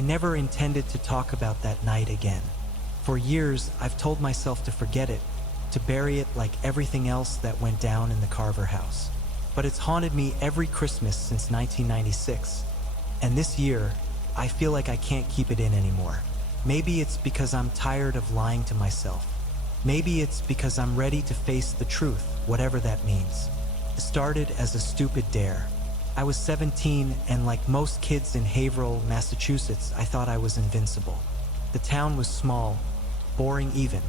I never intended to talk about that night again. For years, I've told myself to forget it, to bury it like everything else that went down in the Carver house. But it's haunted me every Christmas since 1996. And this year, I feel like I can't keep it in anymore. Maybe it's because I'm tired of lying to myself. Maybe it's because I'm ready to face the truth, whatever that means. It started as a stupid dare. I was 17, and like most kids in Haverhill, Massachusetts, I thought I was invincible. The town was small, boring even,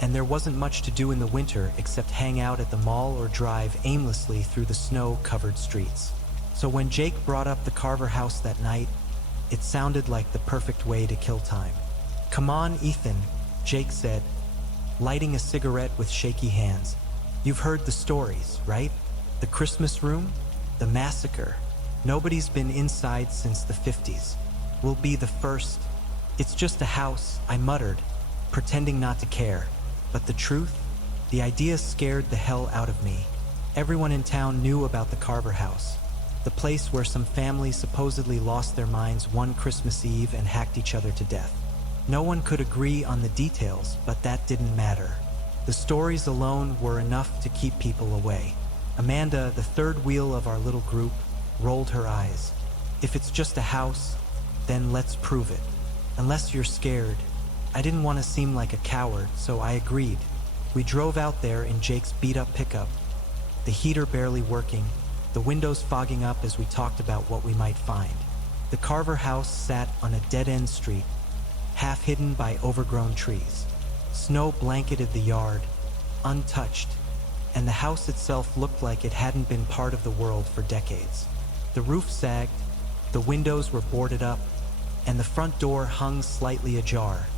and there wasn't much to do in the winter except hang out at the mall or drive aimlessly through the snow-covered streets. So when Jake brought up the Carver house that night, it sounded like the perfect way to kill time. "Come on, Ethan," Jake said, lighting a cigarette with shaky hands. "You've heard the stories, right? The Christmas room? The massacre. Nobody's been inside since the 50s. We'll be the first." "It's just a house," I muttered, pretending not to care. But the truth? The idea scared the hell out of me. Everyone in town knew about the Carver house, the place where some families supposedly lost their minds one Christmas Eve and hacked each other to death. No one could agree on the details, but that didn't matter. The stories alone were enough to keep people away. Amanda, the third wheel of our little group, rolled her eyes. "If it's just a house, then let's prove it. Unless you're scared." I didn't want to seem like a coward, so I agreed. We drove out there in Jake's beat-up pickup, the heater barely working, the windows fogging up as we talked about what we might find. The Carver house sat on a dead-end street, half hidden by overgrown trees. Snow blanketed the yard, untouched, and the house itself looked like it hadn't been part of the world for decades. The roof sagged, the windows were boarded up, and the front door hung slightly ajar,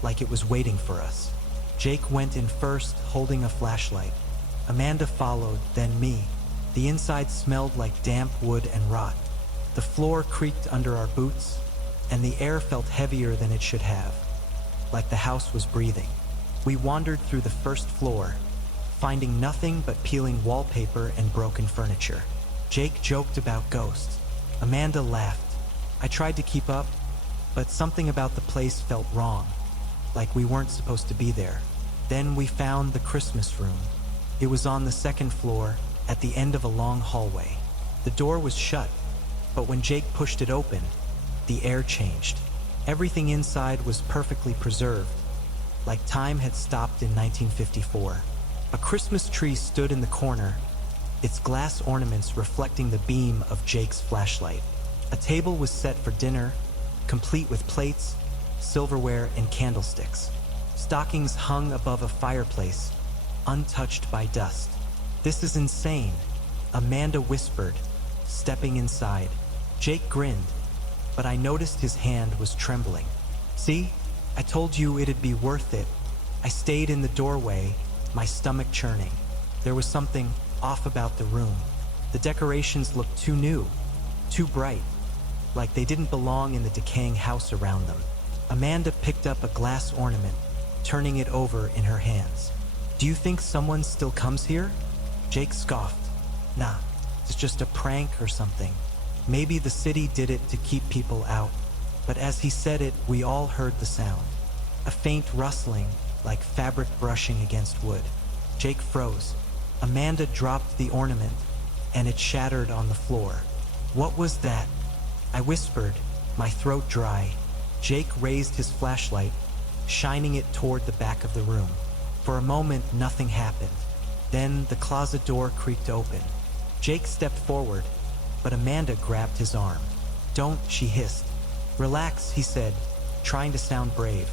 like it was waiting for us. Jake went in first, holding a flashlight. Amanda followed, then me. The inside smelled like damp wood and rot. The floor creaked under our boots, and the air felt heavier than it should have, like the house was breathing. We wandered through the first floor, finding nothing but peeling wallpaper and broken furniture. Jake joked about ghosts. Amanda laughed. I tried to keep up, but something about the place felt wrong, like we weren't supposed to be there. Then we found the Christmas room. It was on the second floor, at the end of a long hallway. The door was shut, but when Jake pushed it open, the air changed. Everything inside was perfectly preserved, like time had stopped in 1954. A Christmas tree stood in the corner, its glass ornaments reflecting the beam of Jake's flashlight. A table was set for dinner, complete with plates, silverware, and candlesticks. Stockings hung above a fireplace, untouched by dust. "This is insane," Amanda whispered, stepping inside. Jake grinned, but I noticed his hand was trembling. "See? I told you it'd be worth it." I stayed in the doorway, my stomach churning. There was something off about the room. The decorations looked too new, too bright, like they didn't belong in the decaying house around them. Amanda picked up a glass ornament, turning it over in her hands. "Do you think someone still comes here?" Jake scoffed. "Nah, it's just a prank or something. Maybe the city did it to keep people out." But as he said it, we all heard the sound. A faint rustling, like fabric brushing against wood. Jake froze. Amanda dropped the ornament, and it shattered on the floor. "What was that?" I whispered, my throat dry. Jake raised his flashlight, shining it toward the back of the room. For a moment, nothing happened. Then the closet door creaked open. Jake stepped forward, but Amanda grabbed his arm. "Don't," she hissed. "Relax," he said, trying to sound brave,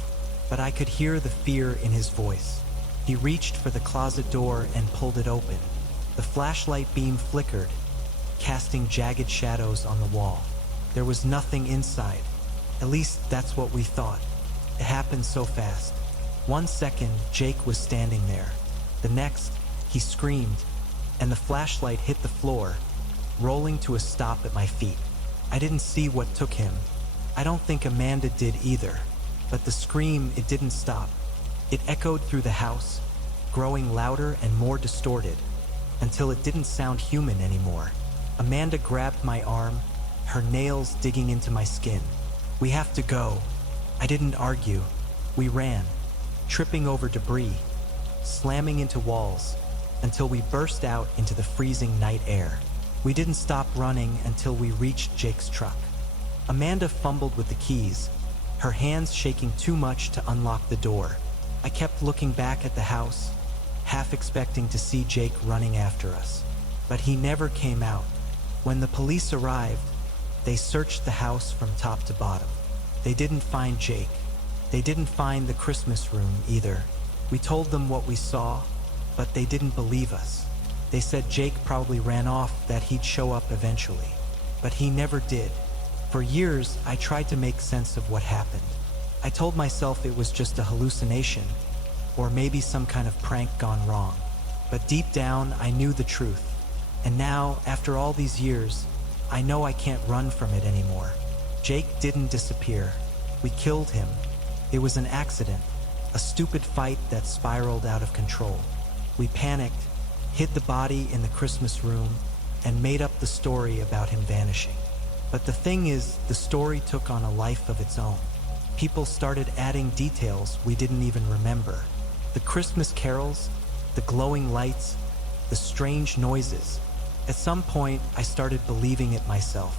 but I could hear the fear in his voice. He reached for the closet door and pulled it open. The flashlight beam flickered, casting jagged shadows on the wall. There was nothing inside. At least that's what we thought. It happened so fast. 1 second, Jake was standing there. The next, he screamed, and the flashlight hit the floor, rolling to a stop at my feet. I didn't see what took him. I don't think Amanda did either. But the scream, it didn't stop. It echoed through the house, growing louder and more distorted, until it didn't sound human anymore. Amanda grabbed my arm, her nails digging into my skin. "We have to go." I didn't argue. We ran, tripping over debris, slamming into walls, until we burst out into the freezing night air. We didn't stop running until we reached Jake's truck. Amanda fumbled with the keys, her hands shaking too much to unlock the door. I kept looking back at the house, half expecting to see Jake running after us. But he never came out. When the police arrived, they searched the house from top to bottom. They didn't find Jake. They didn't find the Christmas room either. We told them what we saw, but they didn't believe us. They said Jake probably ran off, that he'd show up eventually. But he never did. For years, I tried to make sense of what happened. I told myself it was just a hallucination, or maybe some kind of prank gone wrong. But deep down, I knew the truth. And now, after all these years, I know I can't run from it anymore. Jake didn't disappear. We killed him. It was an accident, a stupid fight that spiraled out of control. We panicked, hid the body in the Christmas room, and made up the story about him vanishing. But the thing is, the story took on a life of its own. People started adding details we didn't even remember. The Christmas carols, the glowing lights, the strange noises. At some point, I started believing it myself.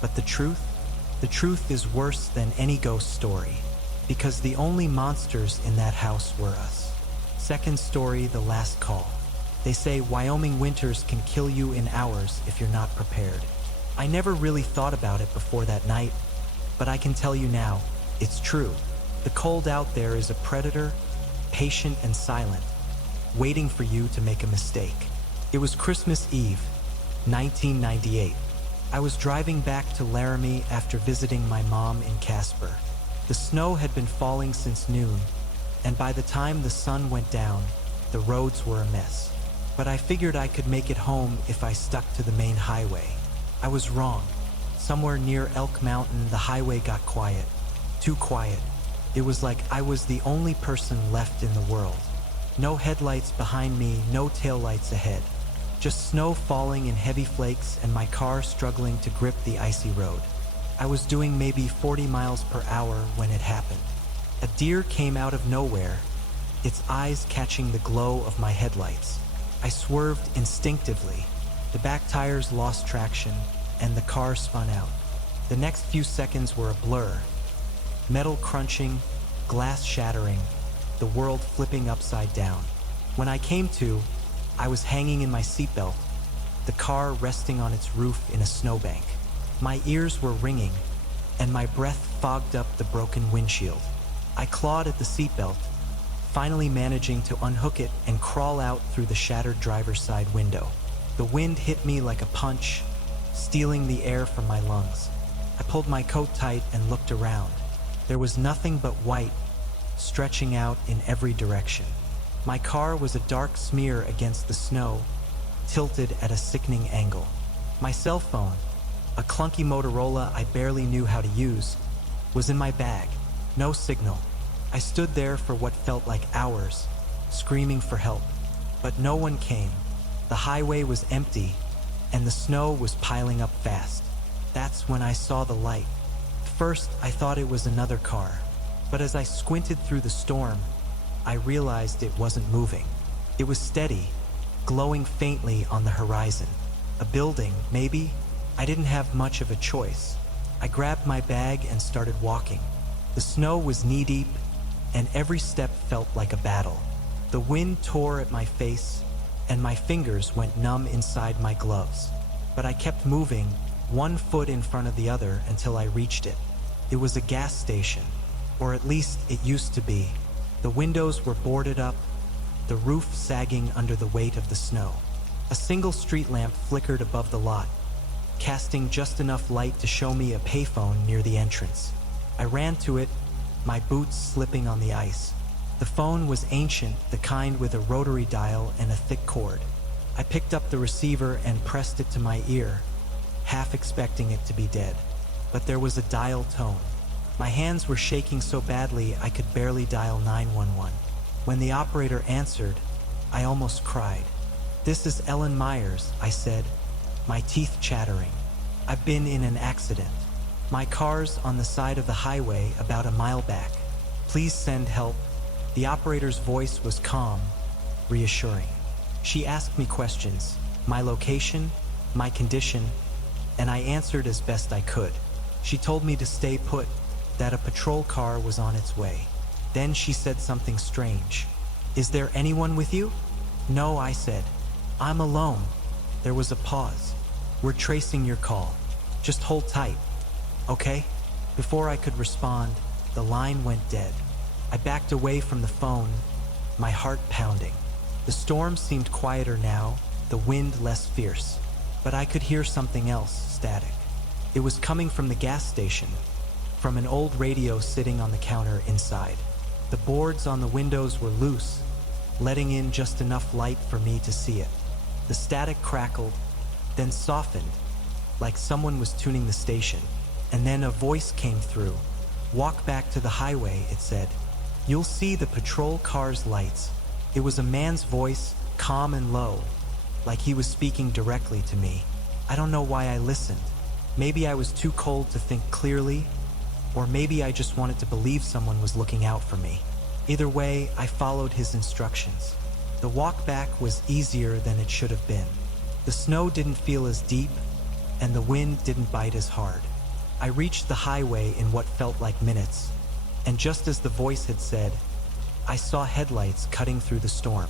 But the truth is worse than any ghost story, because the only monsters in that house were us. Second story, the last call. They say Wyoming winters can kill you in hours if you're not prepared. I never really thought about it before that night, but I can tell you now, it's true. The cold out there is a predator, patient and silent, waiting for you to make a mistake. It was Christmas Eve, 1998. I was driving back to Laramie after visiting my mom in Casper. The snow had been falling since noon, and by the time the sun went down, the roads were a mess. But I figured I could make it home if I stuck to the main highway. I was wrong. Somewhere near Elk Mountain, the highway got quiet. Too quiet. It was like I was the only person left in the world. No headlights behind me, no taillights ahead. Just snow falling in heavy flakes and my car struggling to grip the icy road. I was doing maybe 40 miles per hour when it happened. A deer came out of nowhere, its eyes catching the glow of my headlights. I swerved instinctively. The back tires lost traction, and the car spun out. The next few seconds were a blur. Metal crunching, glass shattering, the world flipping upside down. When I came to, I was hanging in my seatbelt, the car resting on its roof in a snowbank. My ears were ringing, and my breath fogged up the broken windshield. I clawed at the seatbelt, finally managing to unhook it and crawl out through the shattered driver's side window. The wind hit me like a punch, stealing the air from my lungs. I pulled my coat tight and looked around. There was nothing but white, stretching out in every direction. My car was a dark smear against the snow, tilted at a sickening angle. My cell phone, a clunky Motorola I barely knew how to use, was in my bag. No signal. I stood there for what felt like hours, screaming for help. But no one came. The highway was empty, and the snow was piling up fast. That's when I saw the light. First, I thought it was another car, but as I squinted through the storm, I realized it wasn't moving. It was steady, glowing faintly on the horizon. A building, maybe? I didn't have much of a choice. I grabbed my bag and started walking. The snow was knee-deep, and every step felt like a battle. The wind tore at my face, and my fingers went numb inside my gloves. But I kept moving, one foot in front of the other, until I reached it. It was a gas station, or at least it used to be. The windows were boarded up, the roof sagging under the weight of the snow. A single street lamp flickered above the lot, casting just enough light to show me a payphone near the entrance. I ran to it, my boots slipping on the ice. The phone was ancient, the kind with a rotary dial and a thick cord. I picked up the receiver and pressed it to my ear, half expecting it to be dead. But there was a dial tone. My hands were shaking so badly I could barely dial 911. When the operator answered, I almost cried. "This is Ellen Myers," I said, my teeth chattering. "I've been in an accident." My car's on the side of the highway about a mile back. Please send help. The operator's voice was calm, reassuring. She asked me questions, my location, my condition, and I answered as best I could. She told me to stay put, that a patrol car was on its way. Then she said something strange. Is there anyone with you? No, I said. I'm alone. There was a pause. We're tracing your call. Just hold tight. Okay? Before I could respond, the line went dead. I backed away from the phone, my heart pounding. The storm seemed quieter now, the wind less fierce. But I could hear something else, static. It was coming from the gas station, from an old radio sitting on the counter inside. The boards on the windows were loose, letting in just enough light for me to see it. The static crackled, then softened, like someone was tuning the station. And then a voice came through. Walk back to the highway, it said. You'll see the patrol car's lights. It was a man's voice, calm and low, like he was speaking directly to me. I don't know why I listened. Maybe I was too cold to think clearly, or maybe I just wanted to believe someone was looking out for me. Either way, I followed his instructions. The walk back was easier than it should have been. The snow didn't feel as deep, and the wind didn't bite as hard. I reached the highway in what felt like minutes, and just as the voice had said, I saw headlights cutting through the storm.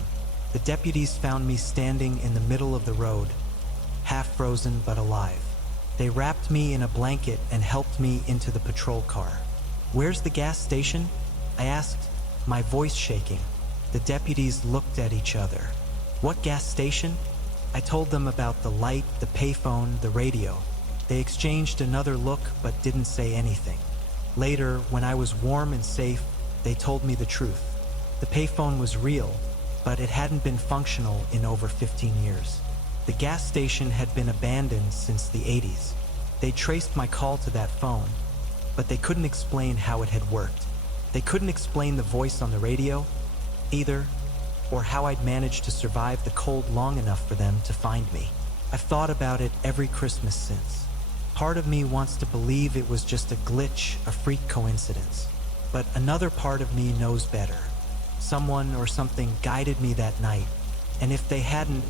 The deputies found me standing in the middle of the road, half frozen but alive. They wrapped me in a blanket and helped me into the patrol car. Where's the gas station? I asked, my voice shaking. The deputies looked at each other. What gas station? I told them about the light, the payphone, the radio. They exchanged another look but didn't say anything. Later, when I was warm and safe, they told me the truth. The payphone was real, but it hadn't been functional in over 15 years. The gas station had been abandoned since the 80s. They traced my call to that phone, but they couldn't explain how it had worked. They couldn't explain the voice on the radio, either, or how I'd managed to survive the cold long enough for them to find me. I've thought about it every Christmas since. Part of me wants to believe it was just a glitch, a freak coincidence. But another part of me knows better. Someone or something guided me that night, and if they hadn't,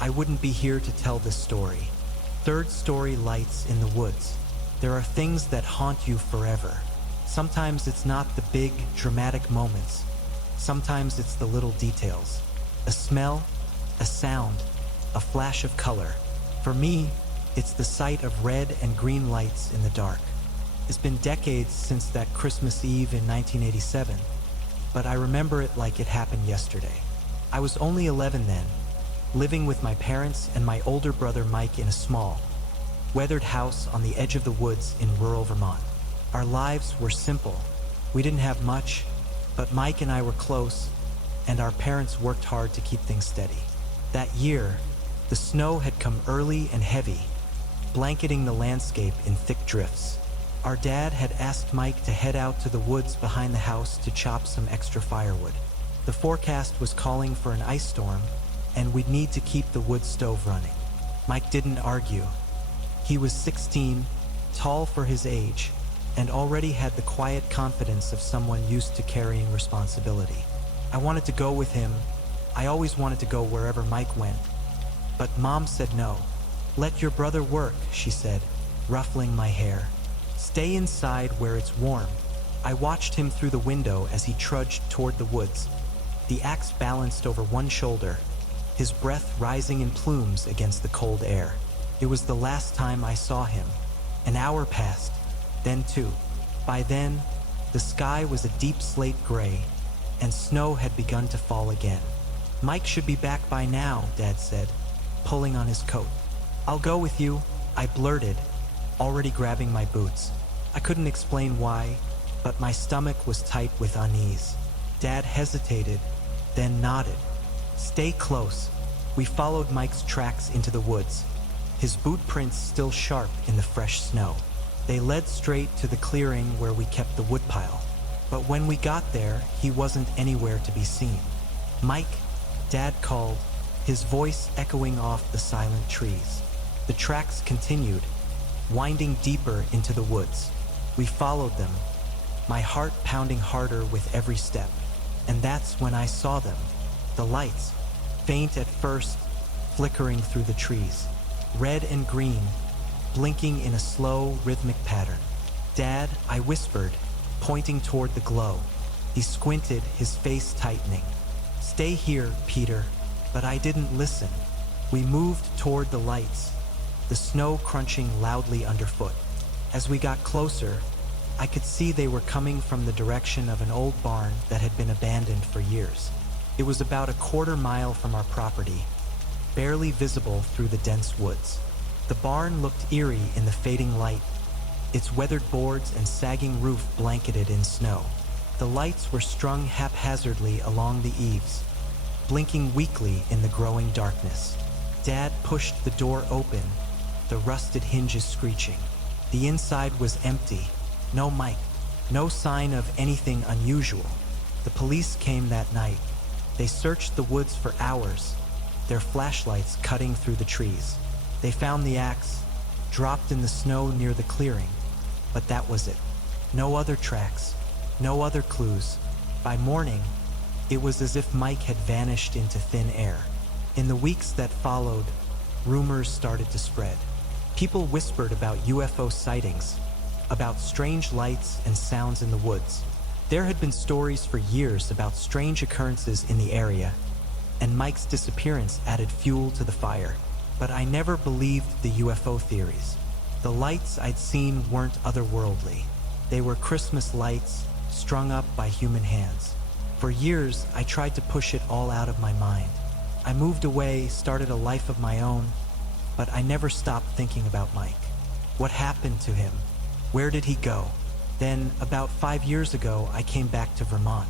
I wouldn't be here to tell this story. Third story lights in the woods. There are things that haunt you forever. Sometimes it's not the big, dramatic moments. Sometimes it's the little details. A smell, a sound, a flash of color. For me, it's the sight of red and green lights in the dark. It's been decades since that Christmas Eve in 1987, but I remember it like it happened yesterday. I was only 11 then, living with my parents and my older brother Mike in a small, weathered house on the edge of the woods in rural Vermont. Our lives were simple. We didn't have much, but Mike and I were close, and our parents worked hard to keep things steady. That year, the snow had come early and heavy, blanketing the landscape in thick drifts. Our dad had asked Mike to head out to the woods behind the house to chop some extra firewood. The forecast was calling for an ice storm, and we'd need to keep the wood stove running. Mike didn't argue. He was 16, tall for his age, and already had the quiet confidence of someone used to carrying responsibility. I wanted to go with him. I always wanted to go wherever Mike went. But Mom said no. Let your brother work, she said, ruffling my hair. Stay inside where it's warm. I watched him through the window as he trudged toward the woods. The axe balanced over one shoulder, his breath rising in plumes against the cold air. It was the last time I saw him. An hour passed, then two. By then, the sky was a deep slate gray, and snow had begun to fall again. Mike should be back by now, Dad said, pulling on his coat. I'll go with you, I blurted, already grabbing my boots. I couldn't explain why, but my stomach was tight with unease. Dad hesitated, then nodded. Stay close. We followed Mike's tracks into the woods, his boot prints still sharp in the fresh snow. They led straight to the clearing where we kept the woodpile. But when we got there, he wasn't anywhere to be seen. Mike, Dad called, his voice echoing off the silent trees. The tracks continued, winding deeper into the woods. We followed them, my heart pounding harder with every step. And that's when I saw them. The lights, faint at first, flickering through the trees. Red and green, blinking in a slow, rhythmic pattern. "Dad," I whispered, pointing toward the glow. He squinted, his face tightening. "Stay here, Peter." But I didn't listen. We moved toward the lights, the snow crunching loudly underfoot. As we got closer, I could see they were coming from the direction of an old barn that had been abandoned for years. It was about a quarter mile from our property, barely visible through the dense woods. The barn looked eerie in the fading light, its weathered boards and sagging roof blanketed in snow. The lights were strung haphazardly along the eaves, blinking weakly in the growing darkness. Dad pushed the door open, the rusted hinges screeching. The inside was empty. No Mike, no sign of anything unusual. The police came that night. They searched the woods for hours, their flashlights cutting through the trees. They found the axe, dropped in the snow near the clearing, but that was it. No other tracks, no other clues. By morning, it was as if Mike had vanished into thin air. In the weeks that followed, rumors started to spread. People whispered about UFO sightings, about strange lights and sounds in the woods. There had been stories for years about strange occurrences in the area, and Mike's disappearance added fuel to the fire. But I never believed the UFO theories. The lights I'd seen weren't otherworldly. They were Christmas lights strung up by human hands. For years, I tried to push it all out of my mind. I moved away, started a life of my own, but I never stopped thinking about Mike. What happened to him? Where did he go? Then, about 5 years ago, I came back to Vermont.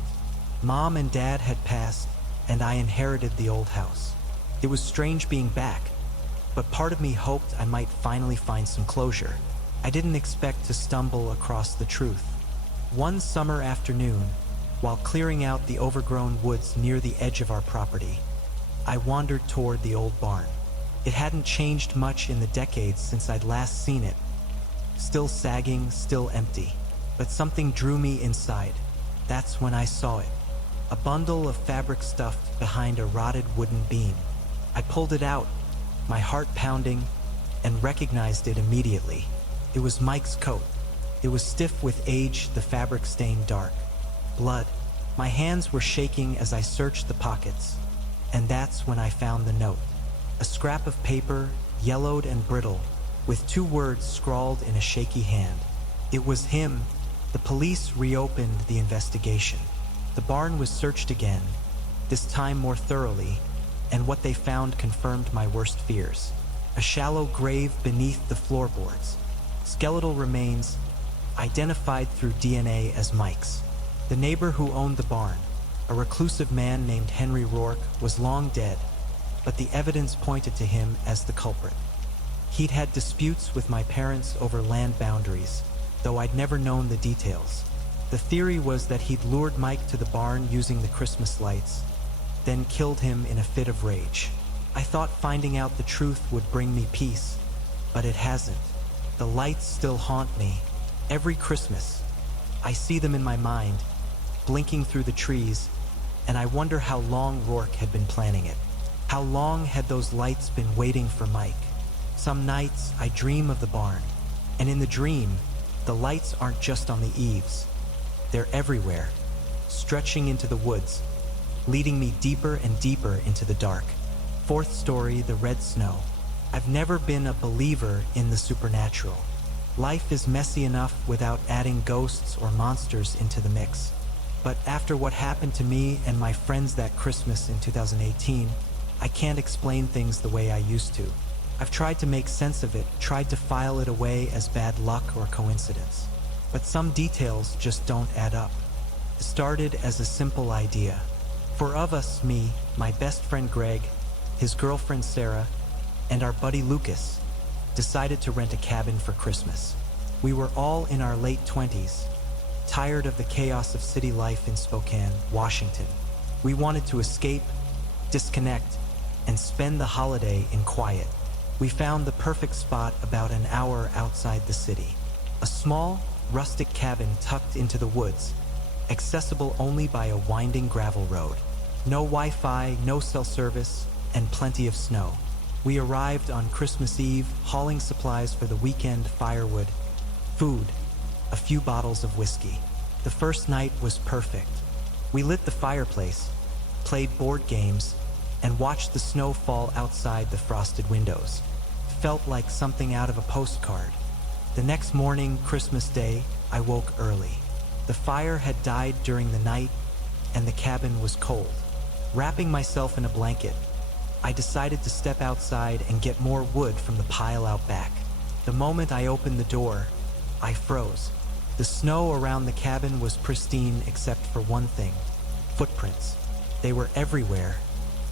Mom and Dad had passed, and I inherited the old house. It was strange being back, but part of me hoped I might finally find some closure. I didn't expect to stumble across the truth. One summer afternoon, while clearing out the overgrown woods near the edge of our property, I wandered toward the old barn. It hadn't changed much in the decades since I'd last seen it. Still sagging, still empty. But something drew me inside. That's when I saw it. A bundle of fabric stuffed behind a rotted wooden beam. I pulled it out, my heart pounding, and recognized it immediately. It was Mike's coat. It was stiff with age, the fabric stained dark. Blood. My hands were shaking as I searched the pockets. And that's when I found the note. A scrap of paper, yellowed and brittle, with 2 words scrawled in a shaky hand. It was him. The police reopened the investigation. The barn was searched again, this time more thoroughly, and what they found confirmed my worst fears. A shallow grave beneath the floorboards. Skeletal remains, identified through DNA as Mike's. The neighbor who owned the barn, a reclusive man named Henry Rourke, was long dead, but the evidence pointed to him as the culprit. He'd had disputes with my parents over land boundaries, though I'd never known the details. The theory was that he'd lured Mike to the barn using the Christmas lights, then killed him in a fit of rage. I thought finding out the truth would bring me peace, but it hasn't. The lights still haunt me. Every Christmas, I see them in my mind, blinking through the trees, and I wonder how long Rourke had been planning it. How long had those lights been waiting for Mike? Some nights I dream of the barn, and in the dream, the lights aren't just on the eaves. They're everywhere, stretching into the woods, leading me deeper and deeper into the dark. 4th story, the red snow. I've never been a believer in the supernatural. Life is messy enough without adding ghosts or monsters into the mix. But after what happened to me and my friends that Christmas in 2018, I can't explain things the way I used to. I've tried to make sense of it, tried to file it away as bad luck or coincidence. But some details just don't add up. It started as a simple idea. 4 of us, me, my best friend Greg, his girlfriend Sarah, and our buddy Lucas, decided to rent a cabin for Christmas. We were all in our late 20s, tired of the chaos of city life in Spokane, Washington. We wanted to escape, disconnect, and spend the holiday in quiet. We found the perfect spot about an hour outside the city. A small, rustic cabin tucked into the woods, accessible only by a winding gravel road. No Wi-Fi, no cell service, and plenty of snow. We arrived on Christmas Eve, hauling supplies for the weekend: firewood, food, a few bottles of whiskey. The first night was perfect. We lit the fireplace, played board games, and watched the snow fall outside the frosted windows. Felt like something out of a postcard. The next morning, Christmas Day, I woke early. The fire had died during the night, and the cabin was cold. Wrapping myself in a blanket, I decided to step outside and get more wood from the pile out back. The moment I opened the door, I froze. The snow around the cabin was pristine except for one thing: footprints. They were everywhere,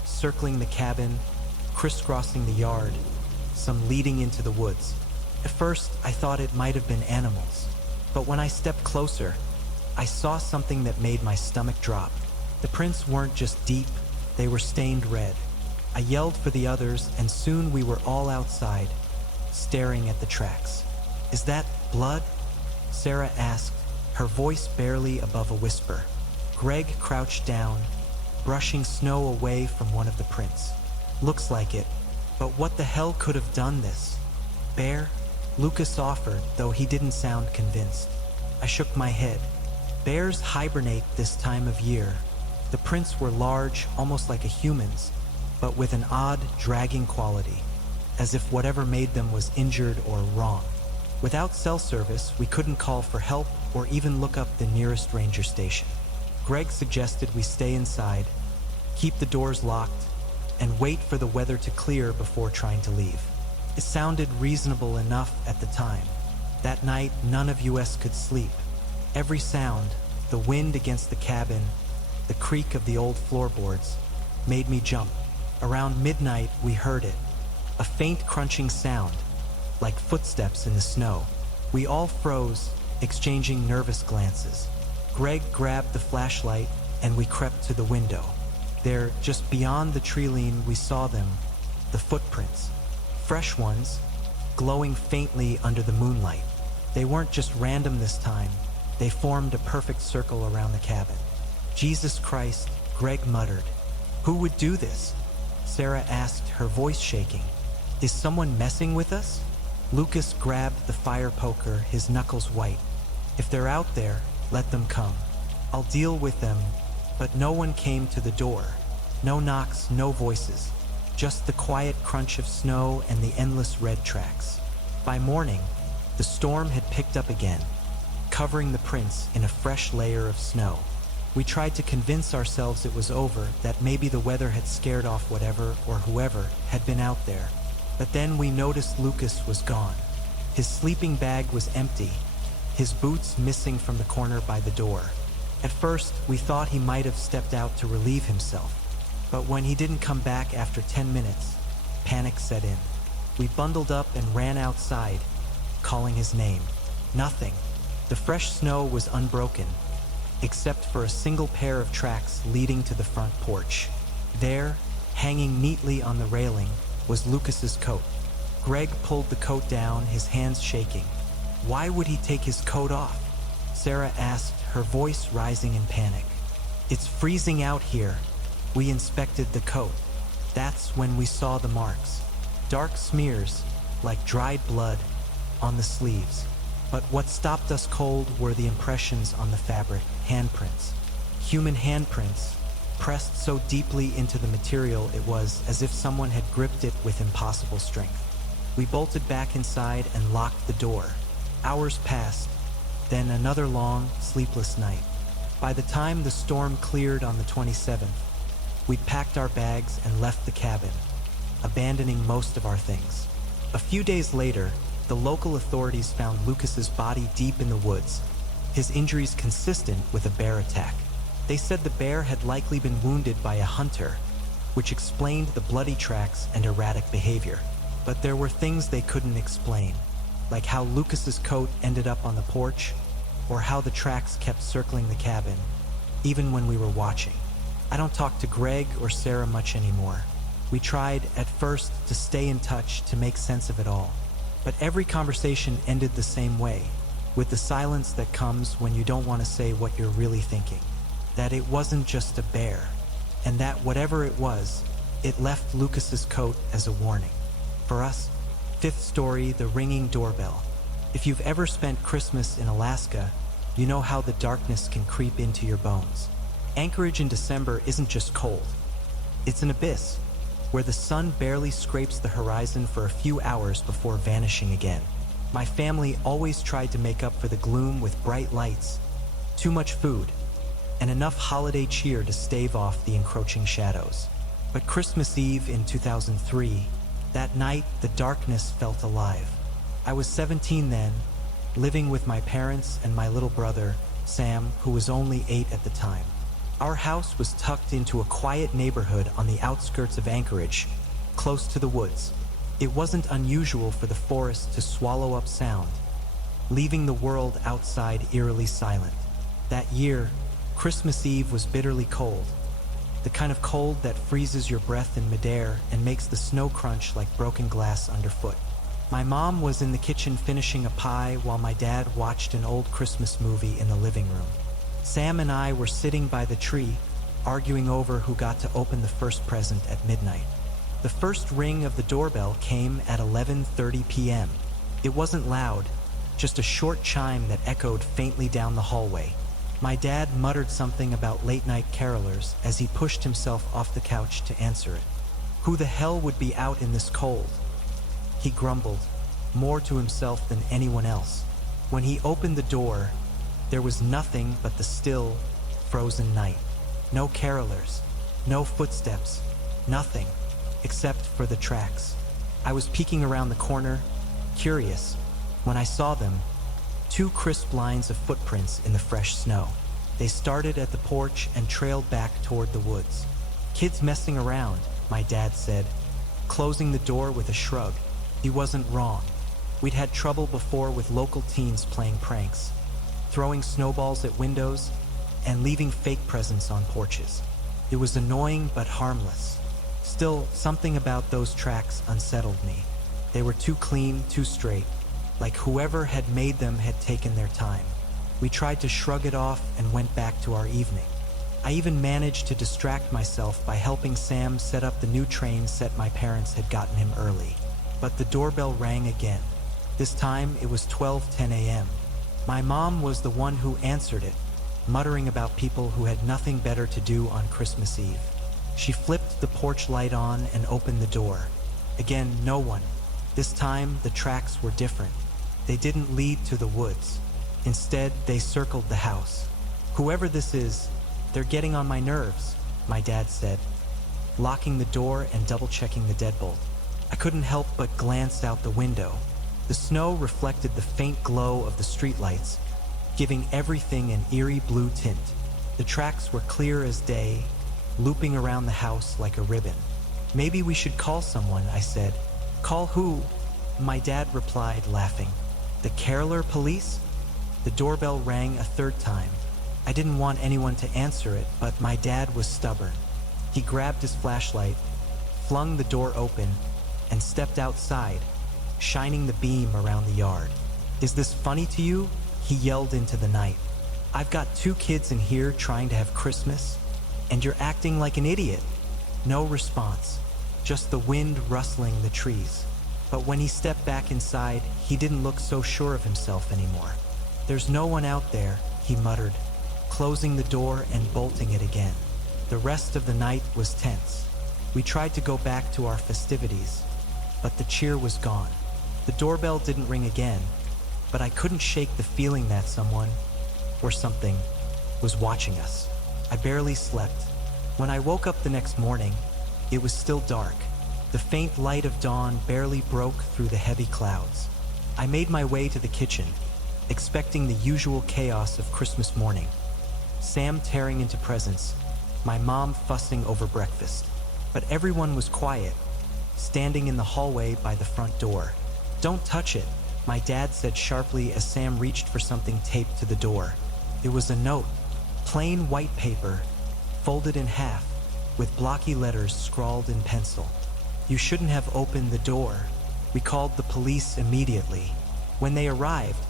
circling the cabin, crisscrossing the yard, some leading into the woods. At first, I thought it might have been animals, but when I stepped closer, I saw something that made my stomach drop. The prints weren't just deep, they were stained red. I yelled for the others, and soon we were all outside, staring at the tracks. "Is that blood?" Sarah asked, her voice barely above a whisper. Greg crouched down, brushing snow away from one of the prints. "Looks like it, but what the hell could have done this?" "Bear?" Lucas offered, though he didn't sound convinced. I shook my head. Bears hibernate this time of year. The prints were large, almost like a human's, but with an odd, dragging quality, as if whatever made them was injured or wrong. Without cell service, we couldn't call for help or even look up the nearest ranger station. Greg suggested we stay inside, keep the doors locked, and wait for the weather to clear before trying to leave. It sounded reasonable enough at the time. That night, none of us could sleep. Every sound, the wind against the cabin, the creak of the old floorboards, made me jump. Around midnight, we heard it. A faint crunching sound, like footsteps in the snow. We all froze, exchanging nervous glances. Greg grabbed the flashlight, and we crept to the window. There, just beyond the tree line, we saw them, the footprints. Fresh ones, glowing faintly under the moonlight. They weren't just random this time. They formed a perfect circle around the cabin. "Jesus Christ," Greg muttered. "Who would do this?" Sarah asked, her voice shaking. "Is someone messing with us?" Lucas grabbed the fire poker, his knuckles white. "If they're out there, let them come. I'll deal with them." But no one came to the door. No knocks, no voices. Just the quiet crunch of snow and the endless red tracks. By morning, the storm had picked up again, covering the prints in a fresh layer of snow. We tried to convince ourselves it was over, that maybe the weather had scared off whatever or whoever had been out there. But then we noticed Lucas was gone. His sleeping bag was empty, his boots missing from the corner by the door. At first, we thought he might have stepped out to relieve himself. But when he didn't come back after 10 minutes, panic set in. We bundled up and ran outside, calling his name. Nothing. The fresh snow was unbroken, except for a single pair of tracks leading to the front porch. There, hanging neatly on the railing, was Lucas's coat. Greg pulled the coat down, his hands shaking. "Why would he take his coat off?" Sarah asked, her voice rising in panic. "It's freezing out here." We inspected the coat. That's when we saw the marks. Dark smears, like dried blood, on the sleeves. But what stopped us cold were the impressions on the fabric, handprints. Human handprints, pressed so deeply into the material it was as if someone had gripped it with impossible strength. We bolted back inside and locked the door. Hours passed, then another long, sleepless night. By the time the storm cleared on the 27th, we'd packed our bags and left the cabin, abandoning most of our things. A few days later, the local authorities found Lucas's body deep in the woods, his injuries consistent with a bear attack. They said the bear had likely been wounded by a hunter, which explained the bloody tracks and erratic behavior. But there were things they couldn't explain, like how Lucas's coat ended up on the porch, or how the tracks kept circling the cabin, even when we were watching. I don't talk to Greg or Sarah much anymore. We tried, at first, to stay in touch to make sense of it all. But every conversation ended the same way. with the silence that comes when you don't want to say what you're really thinking. That it wasn't just a bear, and that whatever it was, it left Lucas's coat as a warning. For us, fifth story, the ringing doorbell. If you've ever spent Christmas in Alaska, you know how the darkness can creep into your bones. Anchorage in December isn't just cold. It's an abyss, where the sun barely scrapes the horizon for a few hours before vanishing again. My family always tried to make up for the gloom with bright lights, too much food, and enough holiday cheer to stave off the encroaching shadows. But Christmas Eve in 2003, that night the darkness felt alive. I was 17 then, living with my parents and my little brother, Sam, who was only 8 at the time. Our house was tucked into a quiet neighborhood on the outskirts of Anchorage, close to the woods. It wasn't unusual for the forest to swallow up sound, leaving the world outside eerily silent. That year, Christmas Eve was bitterly cold, the kind of cold that freezes your breath in midair and makes the snow crunch like broken glass underfoot. My mom was in the kitchen finishing a pie while my dad watched an old Christmas movie in the living room. Sam and I were sitting by the tree, arguing over who got to open the first present at midnight. The first ring of the doorbell came at 11:30 p.m. It wasn't loud, just a short chime that echoed faintly down the hallway. My dad muttered something about late-night carolers as he pushed himself off the couch to answer it. Who the hell would be out in this cold? He grumbled, more to himself than anyone else. When he opened the door, there was nothing but the still, frozen night. No carolers, no footsteps, nothing, except for the tracks. I was peeking around the corner, curious, when I saw them, 2 crisp lines of footprints in the fresh snow. They started at the porch and trailed back toward the woods. Kids messing around, my dad said, closing the door with a shrug. He wasn't wrong. We'd had trouble before with local teens playing pranks, throwing snowballs at windows, and leaving fake presents on porches. It was annoying but harmless. Still, something about those tracks unsettled me. They were too clean, too straight, like whoever had made them had taken their time. We tried to shrug it off and went back to our evening. I even managed to distract myself by helping Sam set up the new train set my parents had gotten him early. But the doorbell rang again. This time it was 12:10 a.m. My mom was the one who answered it, muttering about people who had nothing better to do on Christmas Eve. She flipped the porch light on and opened the door. Again, no one. This time, the tracks were different. They didn't lead to the woods. Instead, they circled the house. Whoever this is, they're getting on my nerves, my dad said, locking the door and double-checking the deadbolt. I couldn't help but glance out the window. The snow reflected the faint glow of the streetlights, giving everything an eerie blue tint. The tracks were clear as day, looping around the house like a ribbon. Maybe we should call someone, I said. Call who? My dad replied, laughing. The caroler police? The doorbell rang a third time. I didn't want anyone to answer it, but my dad was stubborn. He grabbed his flashlight, flung the door open, and stepped outside, shining the beam around the yard. Is this funny to you? He yelled into the night. I've got 2 kids in here trying to have Christmas, and you're acting like an idiot. No response, just the wind rustling the trees. But when he stepped back inside, he didn't look so sure of himself anymore. There's no one out there, he muttered, closing the door and bolting it again. The rest of the night was tense. We tried to go back to our festivities, but the cheer was gone. The doorbell didn't ring again, but I couldn't shake the feeling that someone, or something, was watching us. I barely slept. When I woke up the next morning, it was still dark. The faint light of dawn barely broke through the heavy clouds. I made my way to the kitchen, expecting the usual chaos of Christmas morning. Sam tearing into presents, my mom fussing over breakfast. But everyone was quiet, standing in the hallway by the front door. Don't touch it, my dad said sharply as Sam reached for something taped to the door. It was a note, plain white paper, folded in half, with blocky letters scrawled in pencil. You shouldn't have opened the door. We called the police immediately. When they arrived,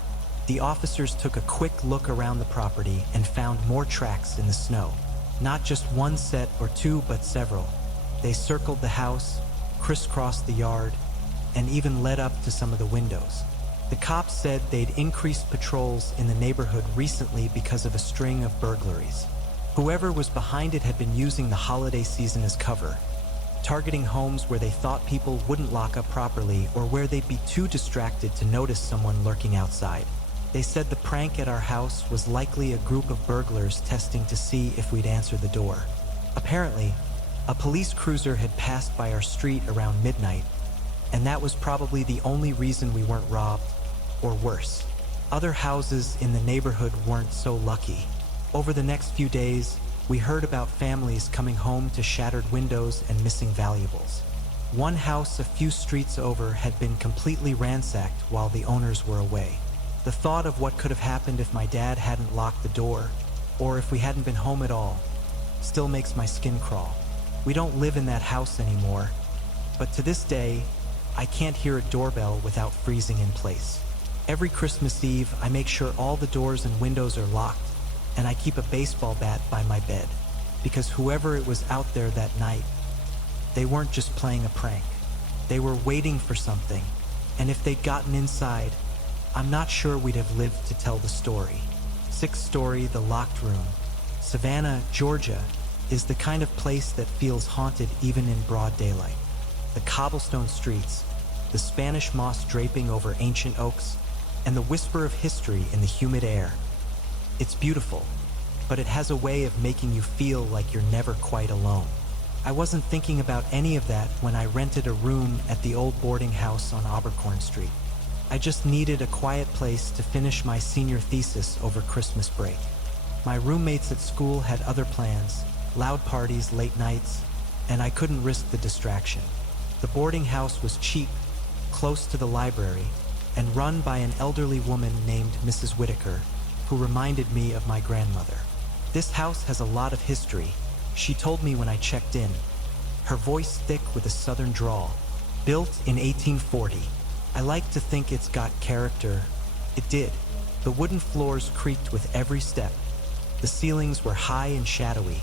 The officers took a quick look around the property and found more tracks in the snow. Not just one set or two, but several. They circled the house, crisscrossed the yard, and even led up to some of the windows. The cops said they'd increased patrols in the neighborhood recently because of a string of burglaries. Whoever was behind it had been using the holiday season as cover, targeting homes where they thought people wouldn't lock up properly or where they'd be too distracted to notice someone lurking outside. They said the prank at our house was likely a group of burglars testing to see if we'd answer the door. Apparently, a police cruiser had passed by our street around midnight, and that was probably the only reason we weren't robbed, or worse. Other houses in the neighborhood weren't so lucky. Over the next few days, we heard about families coming home to shattered windows and missing valuables. One house a few streets over had been completely ransacked while the owners were away. The thought of what could have happened if my dad hadn't locked the door, or if we hadn't been home at all, still makes my skin crawl. We don't live in that house anymore, but to this day, I can't hear a doorbell without freezing in place. Every Christmas Eve, I make sure all the doors and windows are locked, and I keep a baseball bat by my bed, because whoever it was out there that night, they weren't just playing a prank. They were waiting for something, and if they'd gotten inside, I'm not sure we'd have lived to tell the story. 6th story, the locked room. Savannah, Georgia, is the kind of place that feels haunted even in broad daylight. The cobblestone streets, the Spanish moss draping over ancient oaks, and the whisper of history in the humid air. It's beautiful, but it has a way of making you feel like you're never quite alone. I wasn't thinking about any of that when I rented a room at the old boarding house on Abercorn Street. I just needed a quiet place to finish my senior thesis over Christmas break. My roommates at school had other plans, loud parties, late nights, and I couldn't risk the distraction. The boarding house was cheap, close to the library, and run by an elderly woman named Mrs. Whitaker, who reminded me of my grandmother. This house has a lot of history, she told me when I checked in, her voice thick with a southern drawl. Built in 1840. I like to think it's got character. It did. The wooden floors creaked with every step. The ceilings were high and shadowy,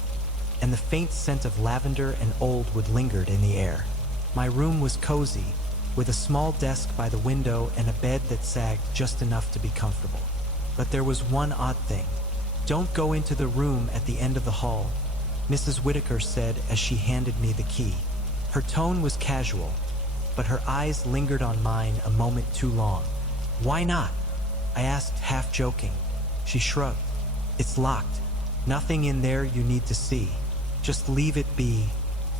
and the faint scent of lavender and old wood lingered in the air. My room was cozy, with a small desk by the window and a bed that sagged just enough to be comfortable. But there was one odd thing. "Don't go into the room at the end of the hall," Mrs. Whitaker said as she handed me the key. Her tone was casual, but her eyes lingered on mine a moment too long. "Why not?" I asked, half joking. She shrugged. "It's locked. Nothing in there you need to see. Just leave it be."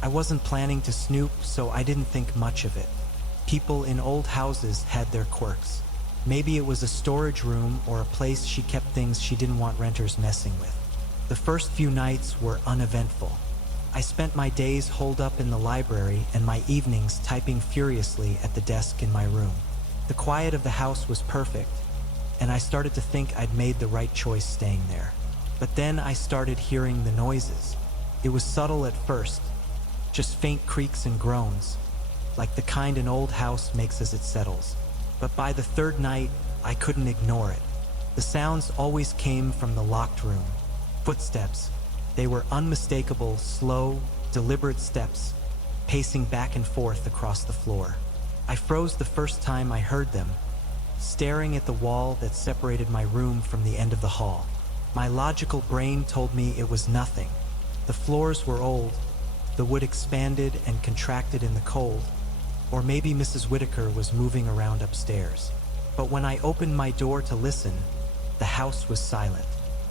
I wasn't planning to snoop, so I didn't think much of it. People in old houses had their quirks. Maybe it was a storage room or a place she kept things she didn't want renters messing with. The first few nights were uneventful. I spent my days holed up in the library and my evenings typing furiously at the desk in my room. The quiet of the house was perfect, and I started to think I'd made the right choice staying there. But then I started hearing the noises. It was subtle at first, just faint creaks and groans, like the kind an old house makes as it settles. But by the third night, I couldn't ignore it. The sounds always came from the locked room. Footsteps. They were unmistakable, slow, deliberate steps, pacing back and forth across the floor. I froze the first time I heard them, staring at the wall that separated my room from the end of the hall. My logical brain told me it was nothing. The floors were old, the wood expanded and contracted in the cold, or maybe Mrs. Whitaker was moving around upstairs. But when I opened my door to listen, the house was silent.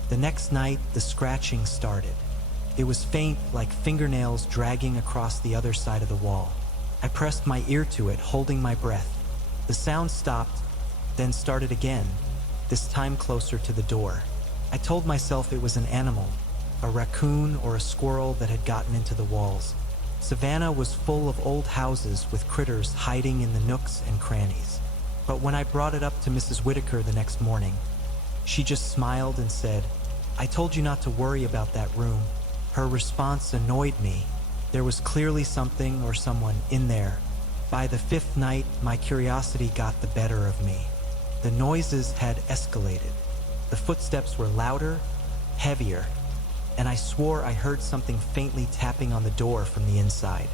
The next night, the scratching started. It was faint, like fingernails dragging across the other side of the wall. I pressed my ear to it, holding my breath. The sound stopped, then started again, this time closer to the door. I told myself it was an animal, a raccoon or a squirrel that had gotten into the walls. Savannah was full of old houses with critters hiding in the nooks and crannies. But when I brought it up to Mrs. Whitaker the next morning, she just smiled and said, "I told you not to worry about that room." Her response annoyed me. There was clearly something or someone in there. By the 5th night, my curiosity got the better of me. The noises had escalated. The footsteps were louder, heavier, and I swore I heard something faintly tapping on the door from the inside.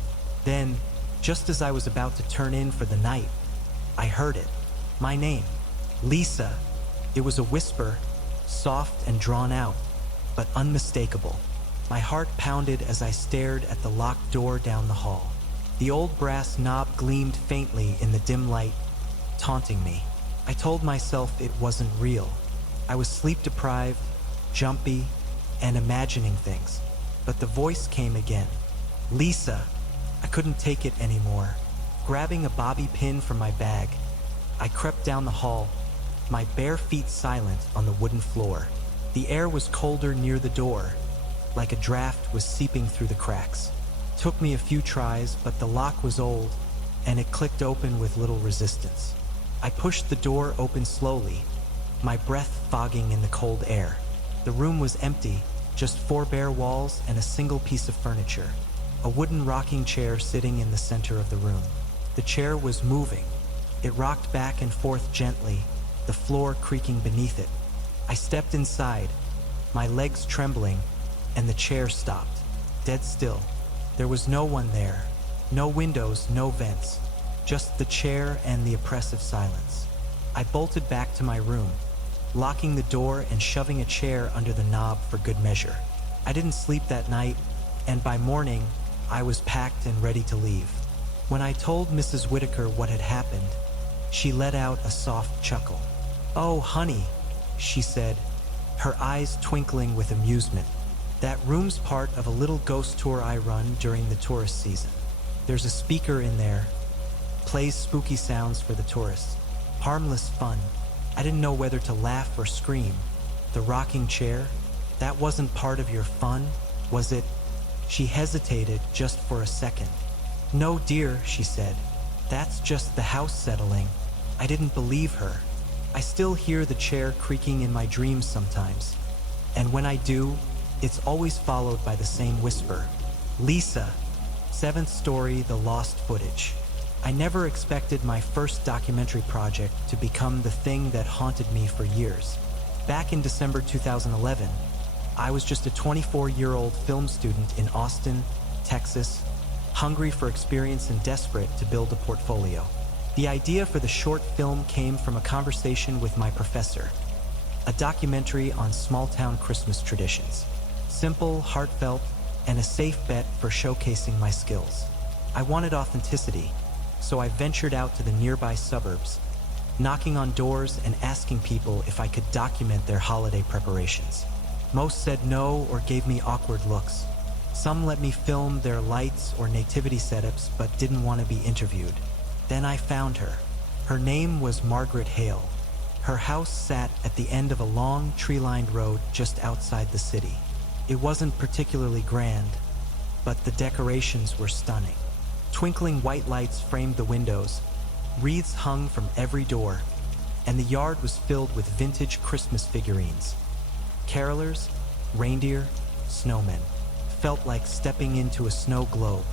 Then, just as I was about to turn in for the night, I heard it. My name. Lisa. It was a whisper, soft and drawn out, but unmistakable. My heart pounded as I stared at the locked door down the hall. The old brass knob gleamed faintly in the dim light, taunting me. I told myself it wasn't real. I was sleep-deprived, jumpy, and imagining things. But the voice came again. Lisa. I couldn't take it anymore. Grabbing a bobby pin from my bag, I crept down the hall, my bare feet silent on the wooden floor. The air was colder near the door, like a draft was seeping through the cracks. Took me a few tries, but the lock was old, and it clicked open with little resistance. I pushed the door open slowly, my breath fogging in the cold air. The room was empty, just 4 bare walls and a single piece of furniture. A wooden rocking chair sitting in the center of the room. The chair was moving. It rocked back and forth gently, the floor creaking beneath it. I stepped inside, my legs trembling, and the chair stopped, dead still. There was no one there, no windows, no vents, just the chair and the oppressive silence. I bolted back to my room, locking the door and shoving a chair under the knob for good measure. I didn't sleep that night, and by morning, I was packed and ready to leave. When I told Mrs. Whitaker what had happened, she let out a soft chuckle. "Oh, honey," she said, her eyes twinkling with amusement. "That room's part of a little ghost tour I run during the tourist season. There's a speaker in there, plays spooky sounds for the tourists. Harmless fun." I didn't know whether to laugh or scream. The rocking chair? That wasn't part of your fun, was it? She hesitated just for a second. "No, dear," she said. "That's just the house settling." I didn't believe her. I still hear the chair creaking in my dreams sometimes. And when I do, it's always followed by the same whisper. Lisa. 7th story, the lost footage. I never expected my first documentary project to become the thing that haunted me for years. Back in December 2011, I was just a 24-year-old film student in Austin, Texas, hungry for experience and desperate to build a portfolio. The idea for the short film came from a conversation with my professor, a documentary on small-town Christmas traditions. Simple, heartfelt, and a safe bet for showcasing my skills. I wanted authenticity, so I ventured out to the nearby suburbs, knocking on doors and asking people if I could document their holiday preparations. Most said no or gave me awkward looks. Some let me film their lights or nativity setups but didn't want to be interviewed. Then I found her. Her name was Margaret Hale. Her house sat at the end of a long, tree-lined road just outside the city. It wasn't particularly grand, but the decorations were stunning. Twinkling white lights framed the windows, wreaths hung from every door, and the yard was filled with vintage Christmas figurines. Carolers, reindeer, snowmen. Felt like stepping into a snow globe.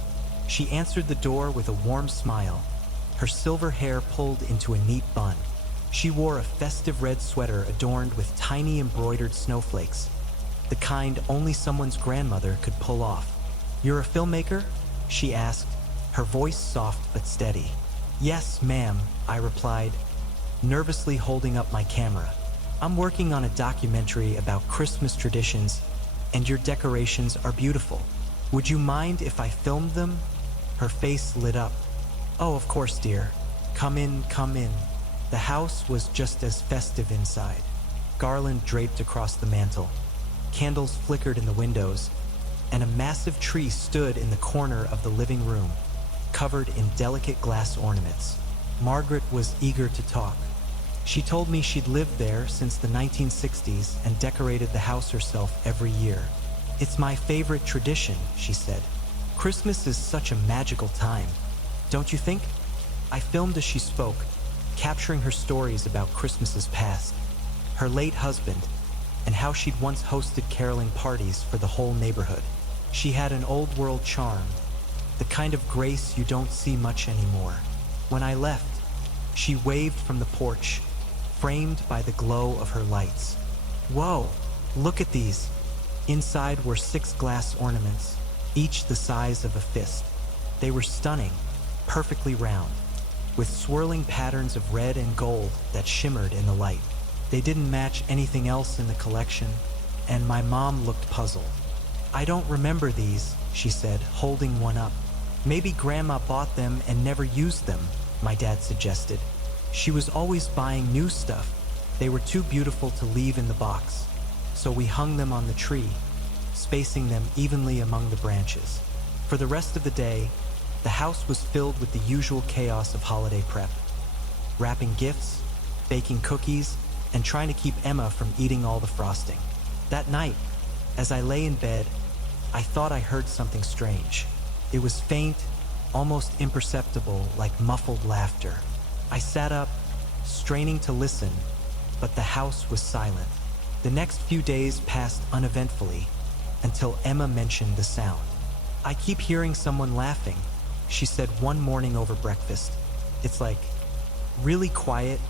She answered the door with a warm smile, her silver hair pulled into a neat bun. She wore a festive red sweater adorned with tiny embroidered snowflakes, the kind only someone's grandmother could pull off. "You're a filmmaker?" she asked, her voice soft but steady. "Yes, ma'am," I replied, nervously holding up my camera. "I'm working on a documentary about Christmas traditions, and your decorations are beautiful. Would you mind if I filmed them?" Her face lit up. "Oh, of course, dear. Come in, come in." The house was just as festive inside. Garland draped across the mantel. Candles flickered in the windows, and a massive tree stood in the corner of the living room, covered in delicate glass ornaments. Margaret was eager to talk. She told me she'd lived there since the 1960s and decorated the house herself every year. "It's my favorite tradition," she said. "Christmas is such a magical time, don't you think?" I filmed as she spoke, capturing her stories about Christmases past, her late husband, and how she'd once hosted caroling parties for the whole neighborhood. She had an old-world charm, the kind of grace you don't see much anymore. When I left, she waved from the porch, framed by the glow of her lights. Whoa, look at these. Inside were 6 glass ornaments, each the size of a fist. They were stunning, perfectly round, with swirling patterns of red and gold that shimmered in the light. They didn't match anything else in the collection, and my mom looked puzzled. "I don't remember these," she said, holding one up. "Maybe Grandma bought them and never used them," my dad suggested. "She was always buying new stuff. They were too beautiful to leave in the box, so we hung them on the tree, spacing them evenly among the branches." For the rest of the day, the house was filled with the usual chaos of holiday prep. Wrapping gifts, baking cookies, and trying to keep Emma from eating all the frosting. That night, as I lay in bed, I thought I heard something strange. It was faint, almost imperceptible, like muffled laughter. I sat up, straining to listen, but the house was silent. The next few days passed uneventfully until Emma mentioned the sound. "I keep hearing someone laughing," she said one morning over breakfast. "It's like really quiet,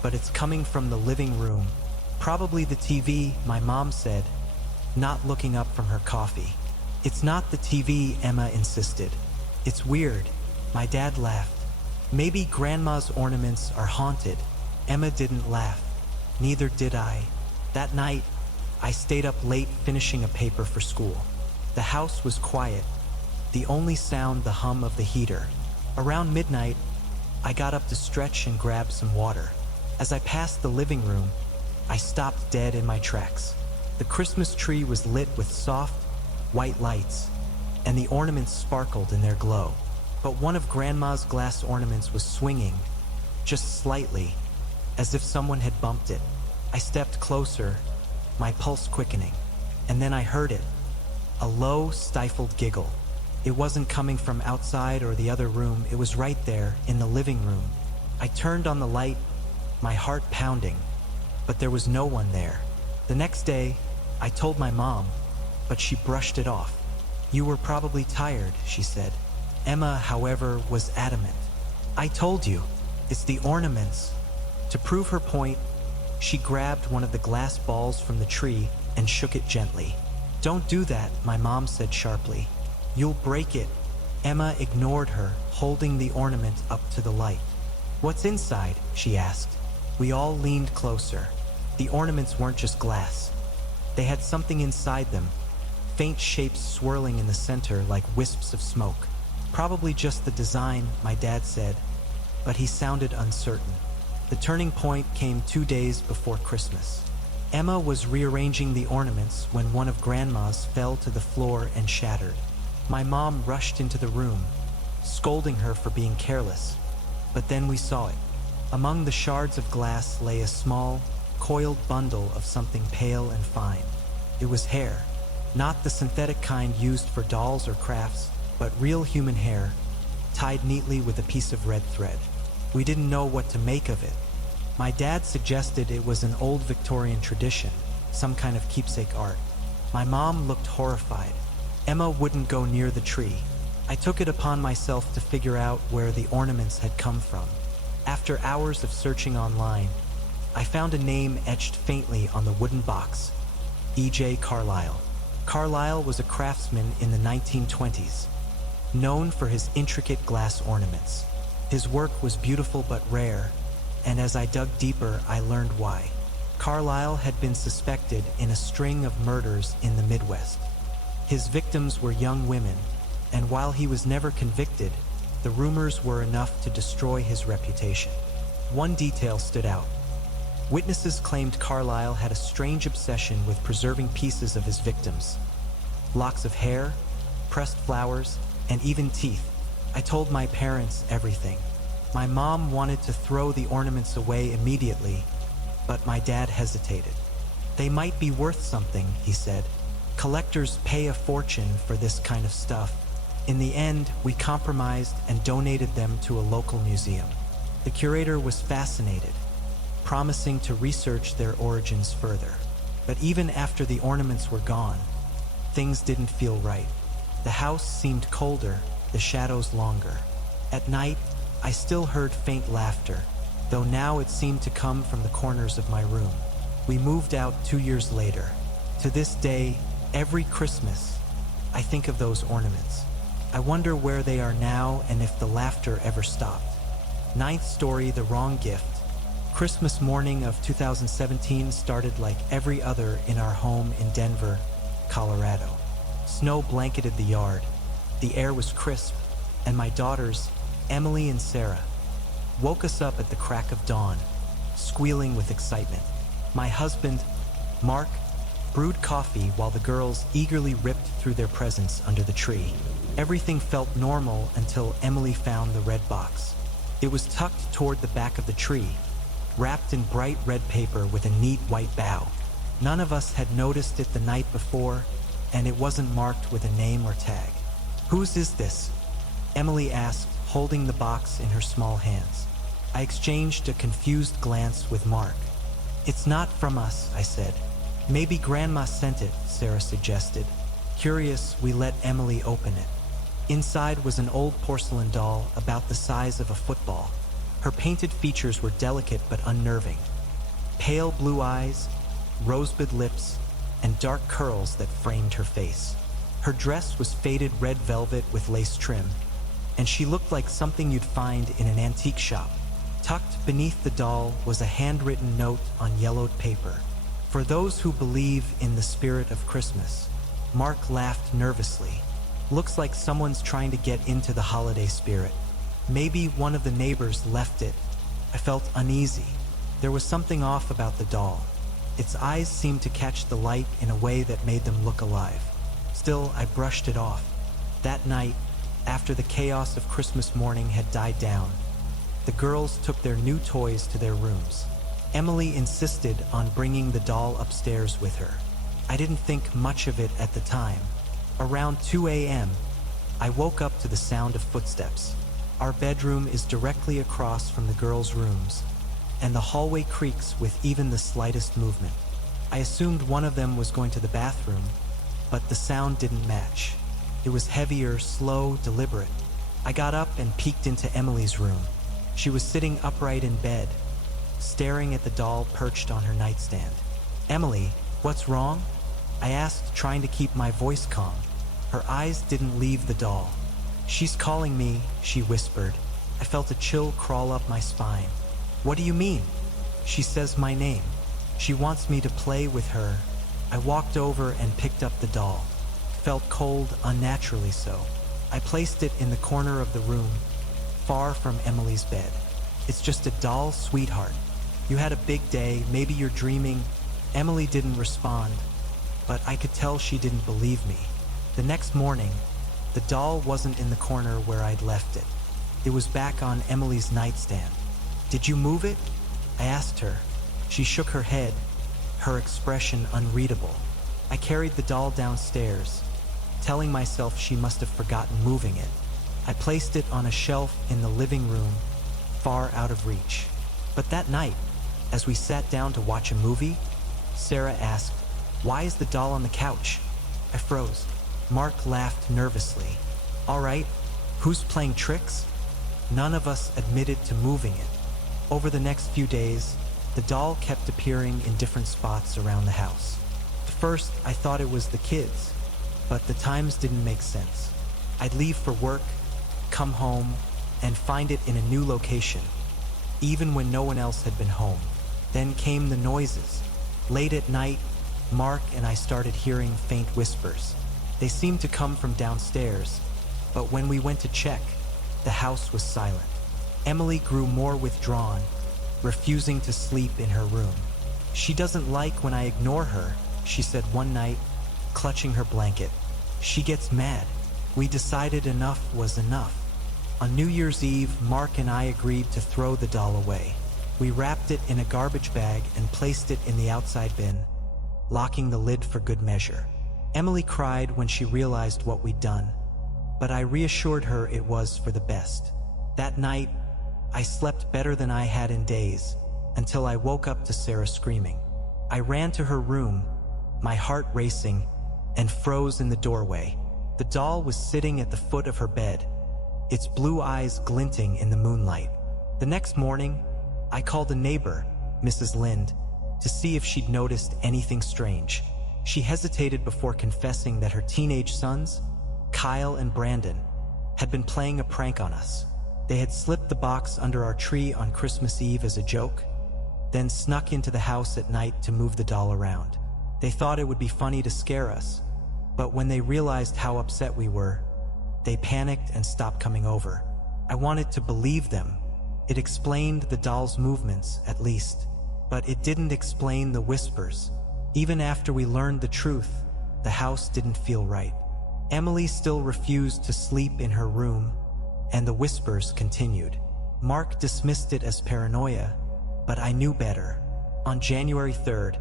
but it's coming from the living room. Probably the TV," my mom said, not looking up from her coffee. "It's not the TV," Emma insisted. "It's weird." My dad laughed. "Maybe Grandma's ornaments are haunted." Emma didn't laugh. Neither did I. That night, I stayed up late finishing a paper for school. The house was quiet, the only sound the hum of the heater. Around midnight, I got up to stretch and grab some water. As I passed the living room, I stopped dead in my tracks. The Christmas tree was lit with soft, white lights, and the ornaments sparkled in their glow. But one of Grandma's glass ornaments was swinging, just slightly, as if someone had bumped it. I stepped closer, my pulse quickening, and then I heard it, a low, stifled giggle. It wasn't coming from outside or the other room, it was right there, in the living room. I turned on the light, my heart pounding, but there was no one there. The next day, I told my mom, but she brushed it off. "You were probably tired," she said. Emma, however, was adamant. "I told you, it's the ornaments." To prove her point, she grabbed one of the glass balls from the tree and shook it gently. "Don't do that," my mom said sharply. "You'll break it." Emma ignored her, holding the ornament up to the light. "What's inside?" she asked. We all leaned closer. The ornaments weren't just glass. They had something inside them, faint shapes swirling in the center like wisps of smoke. "Probably just the design," my dad said, but he sounded uncertain. The turning point came 2 days before Christmas. Emma was rearranging the ornaments when one of Grandma's fell to the floor and shattered. My mom rushed into the room, scolding her for being careless. But then we saw it. Among the shards of glass lay a small, coiled bundle of something pale and fine. It was hair, not the synthetic kind used for dolls or crafts, but real human hair, tied neatly with a piece of red thread. We didn't know what to make of it. My dad suggested it was an old Victorian tradition, some kind of keepsake art. My mom looked horrified. Emma wouldn't go near the tree. I took it upon myself to figure out where the ornaments had come from. After hours of searching online, I found a name etched faintly on the wooden box: E.J. Carlisle. Carlisle was a craftsman in the 1920s, known for his intricate glass ornaments. His work was beautiful but rare, and as I dug deeper, I learned why. Carlisle had been suspected in a string of murders in the Midwest. His victims were young women, and while he was never convicted, the rumors were enough to destroy his reputation. One detail stood out. Witnesses claimed Carlisle had a strange obsession with preserving pieces of his victims. Locks of hair, pressed flowers, and even teeth. I told my parents everything. My mom wanted to throw the ornaments away immediately, but my dad hesitated. "They might be worth something," he said. "Collectors pay a fortune for this kind of stuff." In the end, we compromised and donated them to a local museum. The curator was fascinated, promising to research their origins further. But even after the ornaments were gone, things didn't feel right. The house seemed colder, the shadows longer. At night, I still heard faint laughter, though now it seemed to come from the corners of my room. We moved out 2 years later. To this day, every Christmas, I think of those ornaments. I wonder where they are now and if the laughter ever stopped. Ninth story, the wrong gift. Christmas morning of 2017 started like every other in our home in Denver, Colorado. Snow blanketed the yard. The air was crisp, and my daughters, Emily and Sarah, woke us up at the crack of dawn, squealing with excitement. My husband, Mark, brewed coffee while the girls eagerly ripped through their presents under the tree. Everything felt normal until Emily found the red box. It was tucked toward the back of the tree, wrapped in bright red paper with a neat white bow. None of us had noticed it the night before, and it wasn't marked with a name or tag. "Whose is this?" Emily asked, holding the box in her small hands. I exchanged a confused glance with Mark. "It's not from us," I said. "Maybe Grandma sent it," Sarah suggested. Curious, we let Emily open it. Inside was an old porcelain doll about the size of a football. Her painted features were delicate but unnerving. Pale blue eyes, rosebud lips, and dark curls that framed her face. Her dress was faded red velvet with lace trim, and she looked like something you'd find in an antique shop. Tucked beneath the doll was a handwritten note on yellowed paper. "For those who believe in the spirit of Christmas." Mark laughed nervously. "Looks like someone's trying to get into the holiday spirit. Maybe one of the neighbors left it." I felt uneasy. There was something off about the doll. Its eyes seemed to catch the light in a way that made them look alive. Still, I brushed it off. That night, after the chaos of Christmas morning had died down, the girls took their new toys to their rooms. Emily insisted on bringing the doll upstairs with her. I didn't think much of it at the time. Around 2 a.m., I woke up to the sound of footsteps. Our bedroom is directly across from the girls' rooms, and the hallway creaks with even the slightest movement. I assumed one of them was going to the bathroom, but the sound didn't match. It was heavier, slow, deliberate. I got up and peeked into Emily's room. She was sitting upright in bed, staring at the doll perched on her nightstand. "Emily, what's wrong?" I asked, trying to keep my voice calm. Her eyes didn't leave the doll. "She's calling me," she whispered. I felt a chill crawl up my spine. "What do you mean?" "She says my name. She wants me to play with her." I walked over and picked up the doll. Felt cold, unnaturally so. I placed it in the corner of the room, far from Emily's bed. "It's just a doll, sweetheart. You had a big day, maybe you're dreaming." Emily didn't respond, but I could tell she didn't believe me. The next morning, the doll wasn't in the corner where I'd left it. It was back on Emily's nightstand. "Did you move it?" I asked her. She shook her head, her expression unreadable. I carried the doll downstairs, telling myself she must have forgotten moving it. I placed it on a shelf in the living room, far out of reach. But that night, as we sat down to watch a movie, Sarah asked, "Why is the doll on the couch?" I froze. Mark laughed nervously. "All right, who's playing tricks?" None of us admitted to moving it. Over the next few days, the doll kept appearing in different spots around the house. At first, I thought it was the kids, but the times didn't make sense. I'd leave for work, come home, and find it in a new location, even when no one else had been home. Then came the noises. Late at night, Mark and I started hearing faint whispers. They seemed to come from downstairs, but when we went to check, the house was silent. Emily grew more withdrawn, refusing to sleep in her room. "She doesn't like when I ignore her," she said one night, clutching her blanket. "She gets mad." We decided enough was enough. On New Year's Eve, Mark and I agreed to throw the doll away. We wrapped it in a garbage bag and placed it in the outside bin, locking the lid for good measure. Emily cried when she realized what we'd done, but I reassured her it was for the best. That night, I slept better than I had in days, until I woke up to Sarah screaming. I ran to her room, my heart racing, and froze in the doorway. The doll was sitting at the foot of her bed, its blue eyes glinting in the moonlight. The next morning, I called a neighbor, Mrs. Lind, to see if she'd noticed anything strange. She hesitated before confessing that her teenage sons, Kyle and Brandon, had been playing a prank on us. They had slipped the box under our tree on Christmas Eve as a joke, then snuck into the house at night to move the doll around. They thought it would be funny to scare us, but when they realized how upset we were, they panicked and stopped coming over. I wanted to believe them. It explained the doll's movements, at least, but it didn't explain the whispers. Even after we learned the truth, the house didn't feel right. Emily still refused to sleep in her room, and the whispers continued. Mark dismissed it as paranoia, but I knew better. On January 3rd,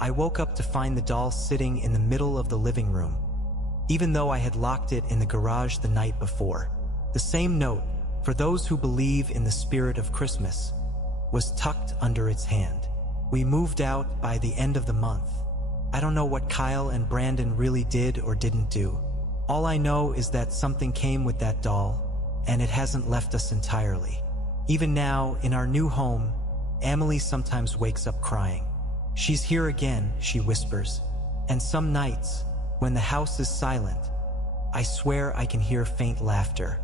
I woke up to find the doll sitting in the middle of the living room, even though I had locked it in the garage the night before. The same note, "For those who believe in the spirit of Christmas," was tucked under its hand. We moved out by the end of the month. I don't know what Kyle and Brandon really did or didn't do. All I know is that something came with that doll, and it hasn't left us entirely. Even now, in our new home, Emily sometimes wakes up crying. "She's here again," she whispers. And some nights, when the house is silent, I swear I can hear faint laughter.